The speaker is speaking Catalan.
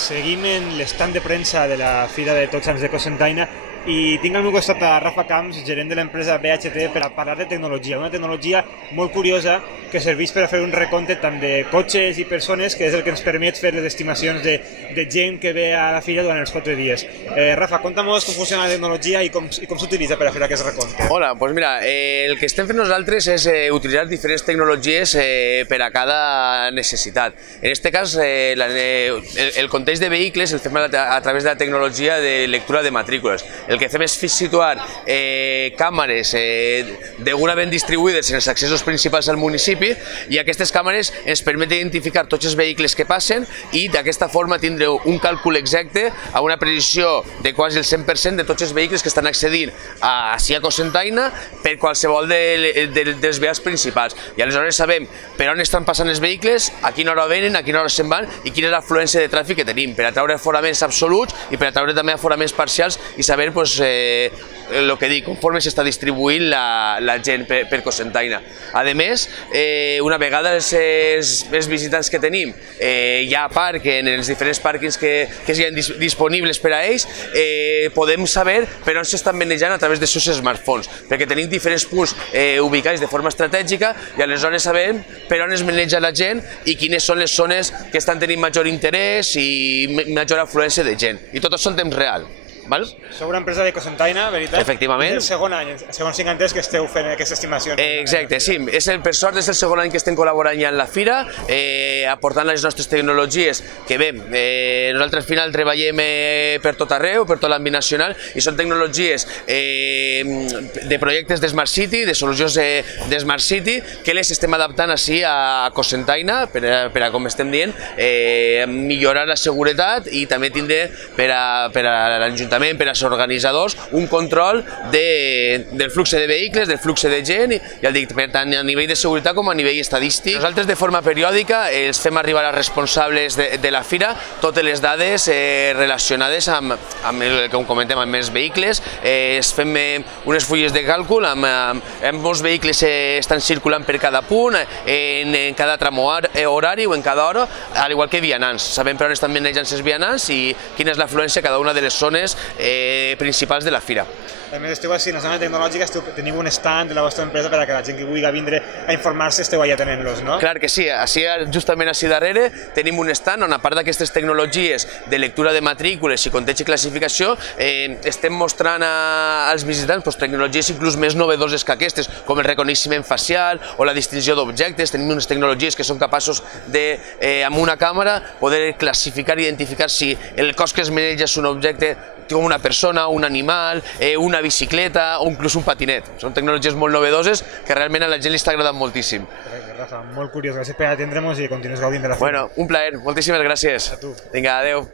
Seguim en l'estand de premsa de la Fira de Tots Sants de Cocentaina i tinc al meu costat a Rafa Camps, gerent de l'empresa BHT, per a parlar de tecnologia, una tecnologia molt curiosa que serveix per a fer un recompte tant de cotxes i persones, que és el que ens permet fer les estimacions de gent que ve a la fira durant els 4 dies. Rafa, conta'm com funciona la tecnologia i com s'utilitza per a fer aquest recompte. Hola, doncs mira, el que estem fent nosaltres és utilitzar diferents tecnologies per a cada necessitat. En aquest cas, el context de vehicles el fem a través de la tecnologia de lectura de matrícules. El que fem és situar càmeres degudament distribuïdes en els accessos principals al municipi i aquestes càmeres ens permeten identificar tots els vehicles que passen i d'aquesta forma tindre un càlcul exacte a una precisió de quasi el 100% de tots els vehicles que estan accedint ací a Cocentaina per qualsevol dels vials principals. I aleshores sabem per on estan passant els vehicles, a quina hora venen, a quina hora se'n van i quina és l'afluència de tràfic que tenim, per atraure aforaments absoluts i per atraure també aforaments parcials i saber el que dic, conforme s'està distribuint la gent per Cocentaina. A més, una vegada els visitants que tenim ja aparquen en els diferents pàrquings que hi ha disponibles per a ells, podem saber per on s'estan manejant a través dels seus smartphones, perquè tenim diferents punts ubicats de forma estratègica i aleshores sabem per on es maneja la gent i quines són les zones que estan tenint major interès i major afluència de gent. I tot això en temps real. Sou una empresa de Cocentaina, veritat? Efectivament. És el segon any, segons tinc entès, que esteu fent aquesta estimació. Exacte, sí. Per sort és el segon any que estem col·laborant ja en la fira, aportant les nostres tecnologies, que bé, nosaltres al final treballem per tot arreu, per tot l'àmbit nacional, i són tecnologies de projectes de Smart City, de solucions de Smart City, que les estem adaptant ací a Cocentaina, per a, com estem dient, millorar la seguretat i també tindre per a l'Ajuntament, per als organitzadors, un control del flux de vehicles, del flux de gent, i tant a nivell de seguretat com a nivell estadístic. Nosaltres de forma periòdica els fem arribar als responsables de la fira totes les dades relacionades amb com comentem, amb els vehicles. Fem unes fulles de càlcul amb molts vehicles estan circulant per cada punt, en cada tram horari o en cada hora, al igual que vianants. Sabem per on estan manejant els vianants i quina és l'afluència a cada una de les zones principals de la fira. A més, esteu així, en la zona tecnològica, teniu un stand de la vostra empresa per a que la gent que vulgui vindre a informar-se esteu allà tenint-los, no? Clar que sí, justament així darrere tenim un stand on, a part d'aquestes tecnologies de lectura de matrícules i compteig i classificació, estem mostrant als visitants tecnologies inclús més novedoses que aquestes, com el reconeixement facial o la distinció d'objectes. Tenim unes tecnologies que són capaços de, amb una càmera, poder classificar i identificar si el cos que es maneja és un objecte com una persona, un animal, una bicicleta o inclús un patinet. Són tecnologies molt novedoses que realment a la gent li està agradant moltíssim. Perfecte, Rafa, molt curiós. Gràcies per atendre'ns i continues gaudint de la fira. Bueno, un plaer. Moltíssimes gràcies. A tu. Vinga, adeu.